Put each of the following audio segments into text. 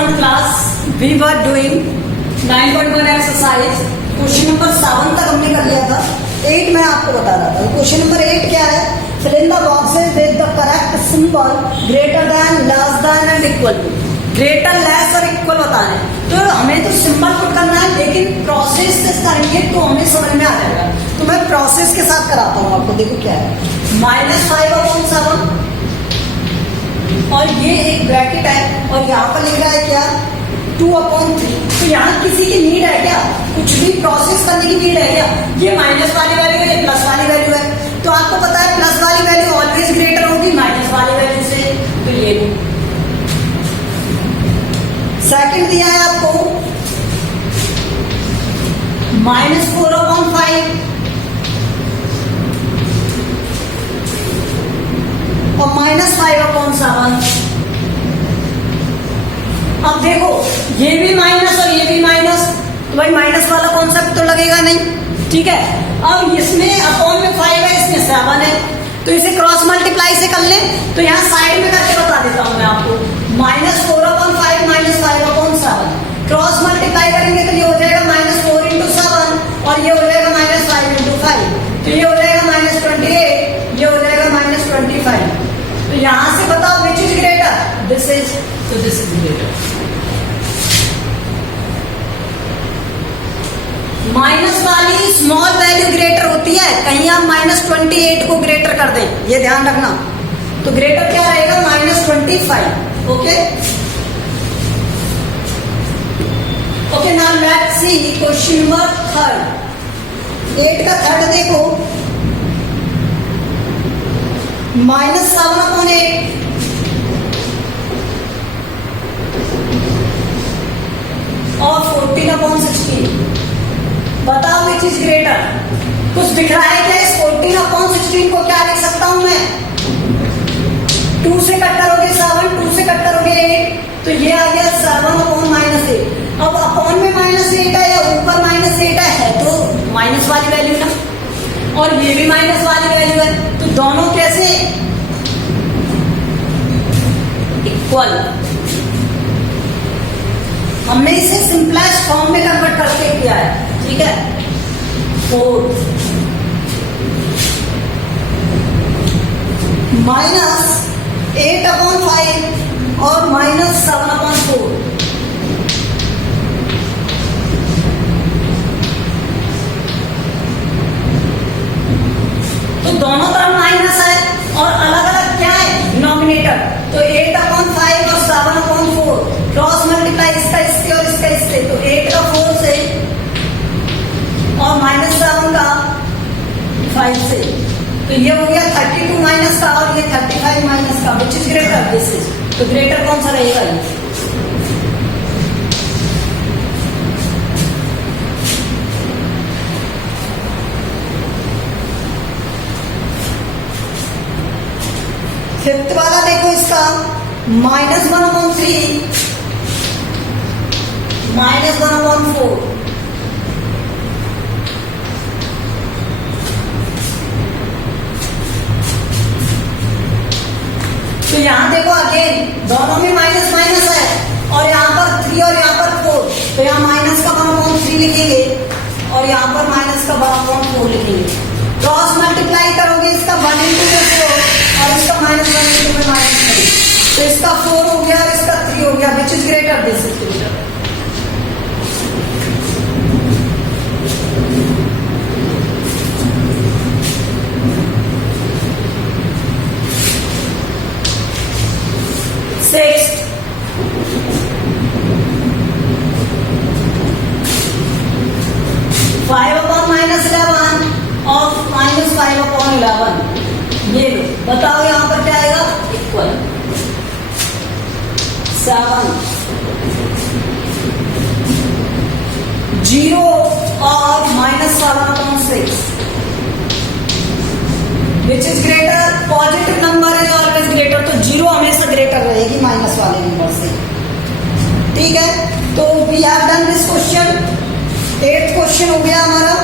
7 class we were doing 9.1 exercise. Question number 7 तक हमने कर लिया था. 8 मैं आपको बता रहा था. क्वेश्चन नंबर 8 क्या है? fill in the boxes with the correct symbol greater than, less than and equal to. Greater, less और इक्वल बताना है. तो हमें तो सिंबल पुट करना है, लेकिन प्रोसेस से करेंगे तो हमें समझ में आ जाएगा. तो मैं प्रोसेस के साथ कराता हूँ आपको. देखो क्या है, -5/7 और ये एक ब्रैकेट है और यहाँ पर लिख रहा है क्या, 2/3. तो यहाँ किसी की नीड है क्या, कुछ भी प्रोसेस करने की नीड है क्या? ये माइनस वाली वैल्यू है, प्लस वाली वैल्यू है. तो आपको पता है प्लस वाली वैल्यू ऑलवेज ग्रेटर होगी माइनस वाली वैल्यू से. तो ये सेकंड दिया है आपको -4/5 और -5/7. अब देखो ये भी माइनस और ये भी माइनस, तो भाई माइनस वाला कॉन्सेप्ट तो लगेगा नहीं. ठीक है. अब इसमें अपॉन में 5 है, इसमें 7 है, तो इसे क्रॉस मल्टीप्लाई से कर ले. तो यहाँ साइड में करके बता देता हूं मैं आपको. -4/5 -5/7 क्रॉस मल्टीप्लाई करेंगे तो ये हो जाएगा -4 × 7 और ये हो जाएगा -5 × 5. तो ये हो जाएगा -28, ये हो जाएगा -25. तो यहां से बताओ which is greater. This is, तो दिस इज ग्रेटर. माइनस वाली स्मॉल वैल्यू ग्रेटर होती है. कहीं आप -28 को ग्रेटर कर दें, ये ध्यान रखना. तो ग्रेटर क्या रहेगा, -25. Okay okay. Now let's see question number 3. 8 का थर्ड देखो, -7/8 और 14/16. बताओ विच इज ग्रेटर. कुछ दिख रहा है क्या? इस 14/16 को क्या लिख सकता हूं मैं? 2 से कट करोगे 7, 2 से कट करोगे 8, तो ये आ गया 7/-8. अब अपॉन में -8 है या ऊपर -8 है तो माइनस वाली वैल्यू ना, और ये भी माइनस वाली वैल्यू है. तो दोनों कैसे इक्वल. हमने इसे सिंपलेस्ट फॉर्म में कन्वर्ट करके किया है. ठीक है. 4 -8/5 और -7/4. तो दोनों तरफ माइनस है और अलग अलग क्या है, डिनोमिनेटर. तो 8/5 और 7/4 क्रॉस मल्टीप्लाई इसका इससे और इसका इससे. तो 8 का 4 से और -7 का 5 से. तो ये हो गया 32 माइनस का और ये 35 माइनस का. Which is greater, this is. तो ग्रेटर कौन सा रहेगा ये? फिफ्थ वाला देखो इसका, -1/3 -1/4. तो यहां देखो अगेन दोनों में माइनस माइनस है और यहाँ पर 3 और यहाँ पर 4. तो यहाँ माइनस का 1/3 लिखेंगे और यहाँ पर माइनस का 1/4 लिखेंगे. क्रॉस मल्टीप्लाई करोगे इसका 1 × 4 और इसका -1 × -3. तो इसका 4 हो गया और इसका 3 हो गया. Which is greater, this is greater. Sixth, 5/-11 और -5/11. ये लो, बताओ यहां पर क्या आएगा, इक्वल. 7 0 और -7/6. Which is greater, positive number is always greater. तो 0 हमेशा ग्रेटर रहेगी माइनस वाले नंबर से. ठीक है. तो we have done this question. 8th question हो गया हमारा.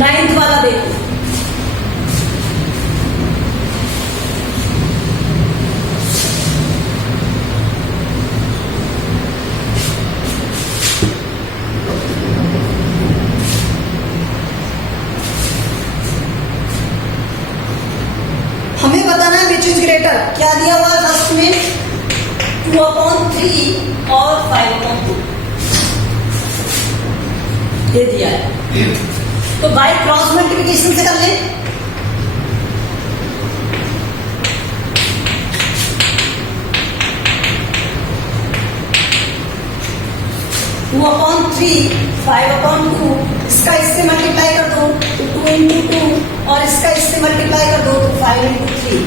9th वाला देखो. 2/3 और 5/2 ये दिया है। तो बाय क्रॉस मल्टीप्लिकेशन से कर लें। टू अपॉन 3 5/2 इसका इससे मल्टीप्लाई कर दो तो 2 इंटू 2 और इसका इससे मल्टीप्लाई कर दो तो 5 इंटू 3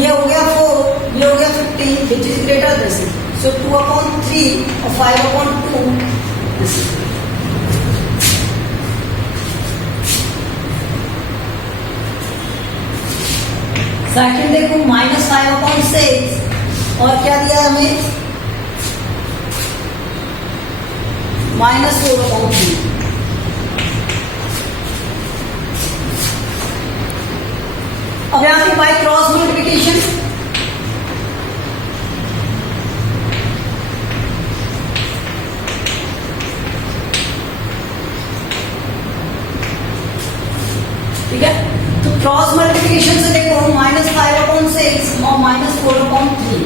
ये हो गया 4 ये हो गया 15 which is greater this so 2/3 और 5/2 दिस सेकंड देखो -5/6 और क्या दिया हमें -4/3 अब यहां पे बाय क्रॉस मल्टीप्लिकेशन ठीक है। तो क्रॉस मल्टीप्लिकेशन से देखो -5/6 और -4/3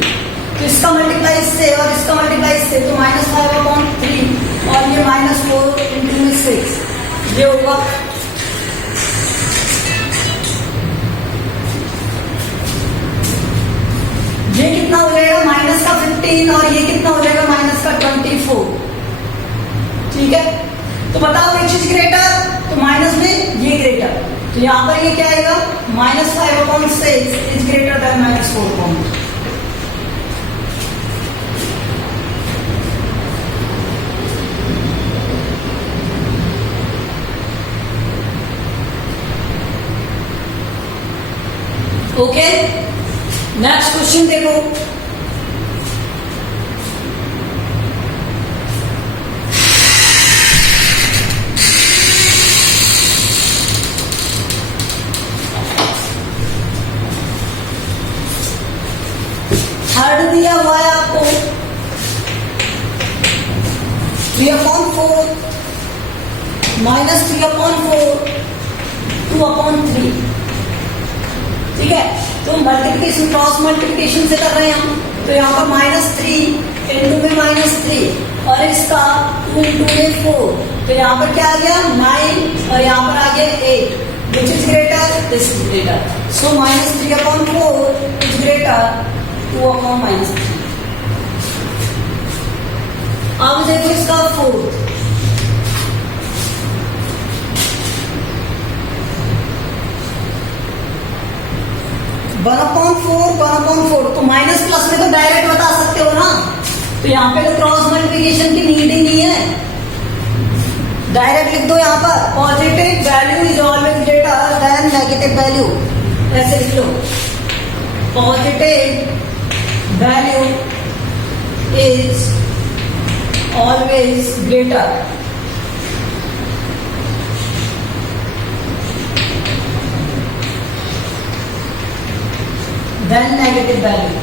तो इसका मल्टीप्लाई इससे और इसका मल्टीप्लाई इससे तो -5/3 और ये -4 इंटू 6 ये होगा ये कितना हो जाएगा माइनस का 15 और ये कितना हो जाएगा माइनस का 24 ठीक है। तो बताओ विच इज ग्रेटर तो माइनस में ये ग्रेटर तो यहां पर ये क्या आएगा -5/6 is greater than -4/3 okay. Next question देखो थर्ड दिया हुआ है आपको 3/4 -3/4 2/3 ठीक है। तो मल्टीप्लिकेशन क्रॉस मल्टीप्लिकेशन से कर रहे हैं हम तो यहाँ पर -3 इंटू में -3 और इसका 2 इंटू में 4 तो यहाँ पर क्या आ गया 9 और यहाँ पर आ गया 8 which is greater this is greater so -3/4 is greater 2/3 अब देखो इसका 4 1/4 तो माइनस प्लस में तो डायरेक्ट बता सकते हो ना तो यहाँ पे तो क्रॉस मल्टीप्लिकेशन की नीड ही नहीं है डायरेक्ट लिख दो यहाँ पर positive value is always greater than negative value ऐसे लिख लो positive value is always greater than negative value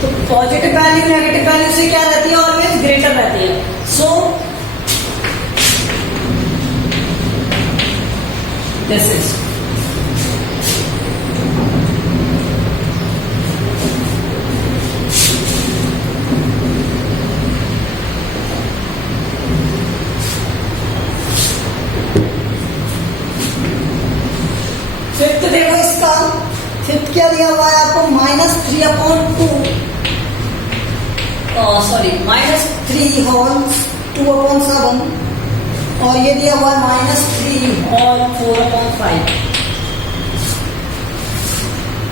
तो पॉजिटिव वैल्यू नेगेटिव वैल्यू से क्या रहती है ऑलवेज ग्रेटर रहती है सो दिस इज फिफ्थ देखो इसका फिफ्थ क्या दिया हुआ है आपको -3/2 सॉरी -3 होल 2/7 और ये दिया हुआ है -3 होल 4/5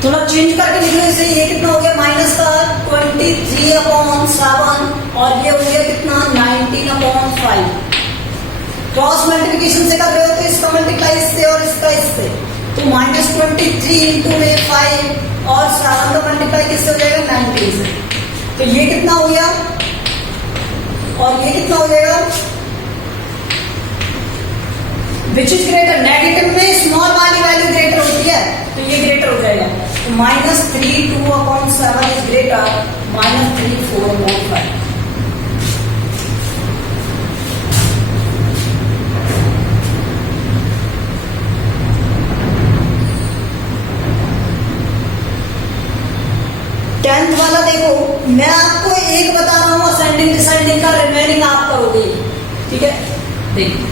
थोड़ा चेंज करके लिख लो इसे ये कितना हो गया माइनस का 23/7 और ये हो गया कितना 19/5 क्रॉस मल्टीप्लिकेशन से कर रहे हो तो इसका मल्टीप्लाई इससे और इसका इससे तो -23 इंटू में 5 और 7 का मल्टीप्लाई किससे हो जाएगा 19 से तो ये कितना हो गया और ये कितना हो जाएगा विच इज ग्रेटर नेगेटिव में स्मॉल वाली वैल्यू ग्रेटर होती है तो ये ग्रेटर हो जाएगा तो -3 2/7 इज ग्रेटर -3 4/5 देखिए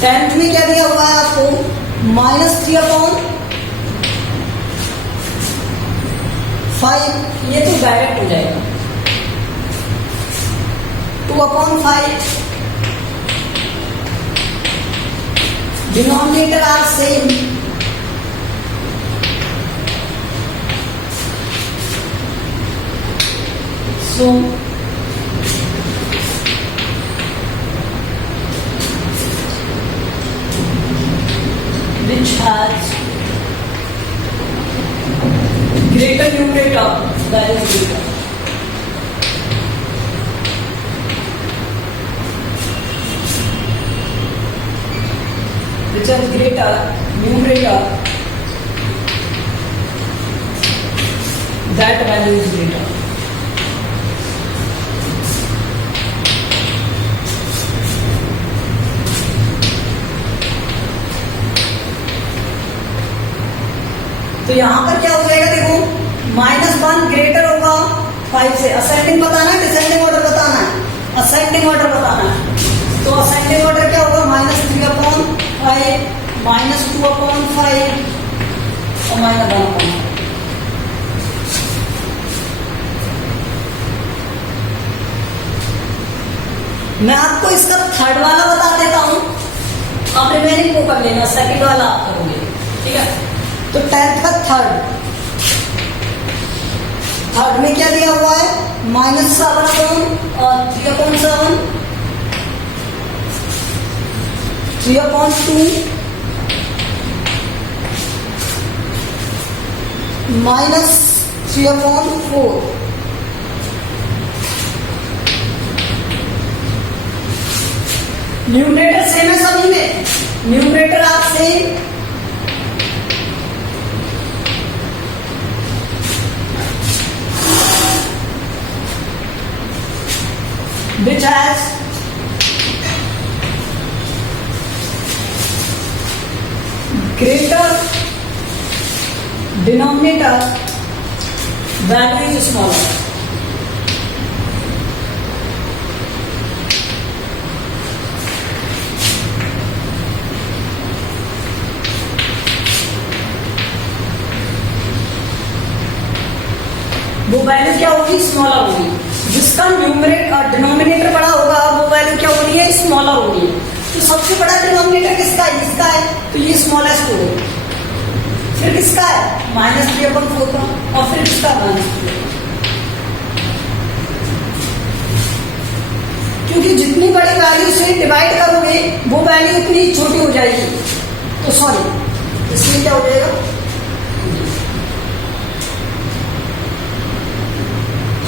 टेंथ में क्या दिया हुआ है आपको, -3/5, ये तो डायरेक्ट हो जाएगा 2/5, denominator are same, so which has greater numerator that is greater. Which has greater numerator, that value is greater. तो यहां पर क्या हो जाएगा, देखो -1 ग्रेटर होगा 5 से। असेंडिंग बताना है, डिसेंडिंग ऑर्डर बताना है, असेंडिंग ऑर्डर बताना है। तो असेंडिंग ऑर्डर क्या होगा, -3/5, -2/5 और -1/5। मैं आपको इसका थर्ड वाला बता देता हूं, आप रिमेनिंग को कर लेना, सेकंड वाला आप करोगे, ठीक है। तो 10th का थर्ड में क्या दिया हुआ है, -7/3/7, -3/2, -3/4। न्यूमरेटर सेम है सभी में, न्यूमरेटर आप same, which has greater denominator, value is smaller. वो वैल्यू क्या होगी, स्मॉलर होगी। जिसका न्यूमरेटर डिनोमिनेटर बड़ा होगा वो वैल्यू क्या होनी है, स्मॉलर होनी है। तो सबसे बड़ा डिनोमिनेटर किसका है, इसका है, तो ये स्मॉलेस्ट होगा। फिर किसका है, -3/4 का, और फिर किसका -3। क्योंकि जितनी बड़ी वैल्यू से डिवाइड करोगे वो वैल्यू उतनी छोटी हो जाएगी, तो सॉरी इसलिए क्या हो जाएगा,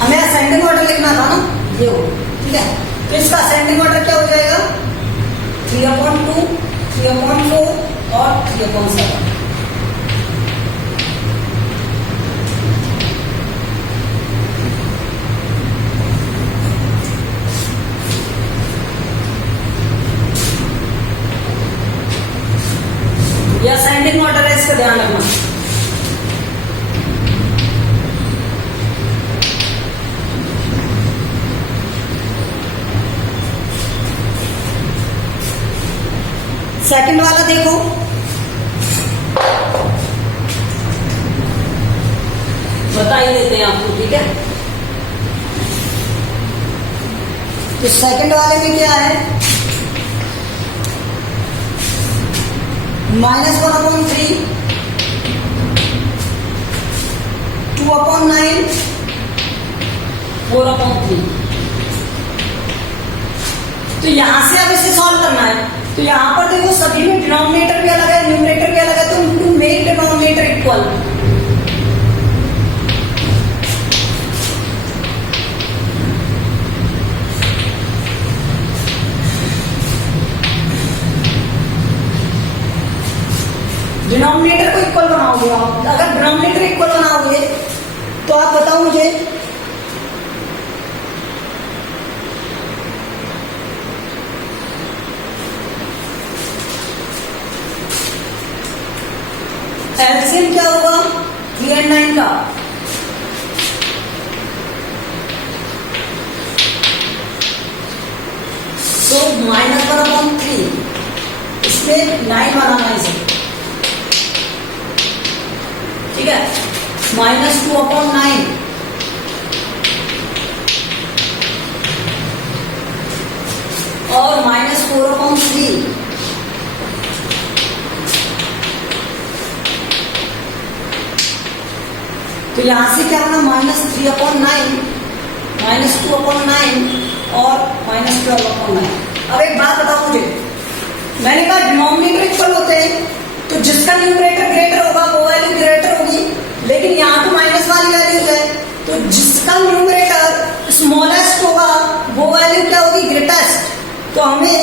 हमें असेंडिंग ऑर्डर लिखना था ना, ये हो, ठीक है। तो इसका असेंडिंग ऑर्डर क्या हो जाएगा, 3/2, 3/4 और 3/7। ये असेंडिंग ऑर्डर है, इसका ध्यान रखना। सेकंड वाला देखो, बता ही देते हैं आपको, ठीक है। तो सेकंड वाले में क्या है, -1/3, 2/9, 4/3। तो यहां से अब इसे सॉल्व करना है। तो यहां पर देखो सभी में डिनोमिनेटर भी अलग है, न्यूमरेटर भी अलग है, तो to make denominator equal, denominator को इक्वल बनाओगे आप। अगर डिनोमिनेटर इक्वल बनाओगे तो आप बताओ मुझे, एलसीएम क्या होगा 3 and 9 का? तो -1/3 इसमें 9 बनाना इसे, ठीक है। -2/9 और -4/3। तो यहां से क्या होना -3/9 -2/9 और -12/9। अब एक बात बताओ मुझे, मैंने कहा डिनोमिनेटर इक्वल होते हैं तो जिसका न्यूमरेटर ग्रेटर होगा वो वैल्यू ग्रेटर होगी, लेकिन यहाँ तो माइनस वाली वैल्यू है तो जिसका न्यूमरेटर स्मॉलेस्ट होगा वो वैल्यू क्या होगी ग्रेटेस्ट। तो हमें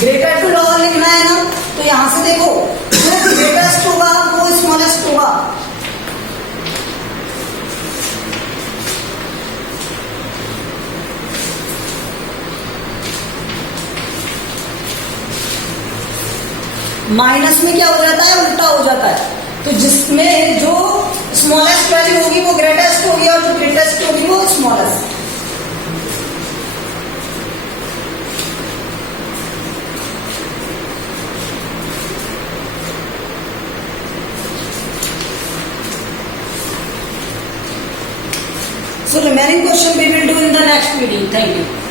ग्रेटर टू लोअर लिखना है ना, तो यहां से देखो जो ग्रेटेस्ट होगा वो स्मॉलेस्ट होगा। माइनस में क्या हो जाता है उल्टा हो जाता है, तो जिसमें जो स्मॉलेस्ट वैल्यू होगी वो ग्रेटेस्ट होगी और जो ग्रेटेस्ट होगी वो smallest. So remaining question we will do in the next video. Thank you.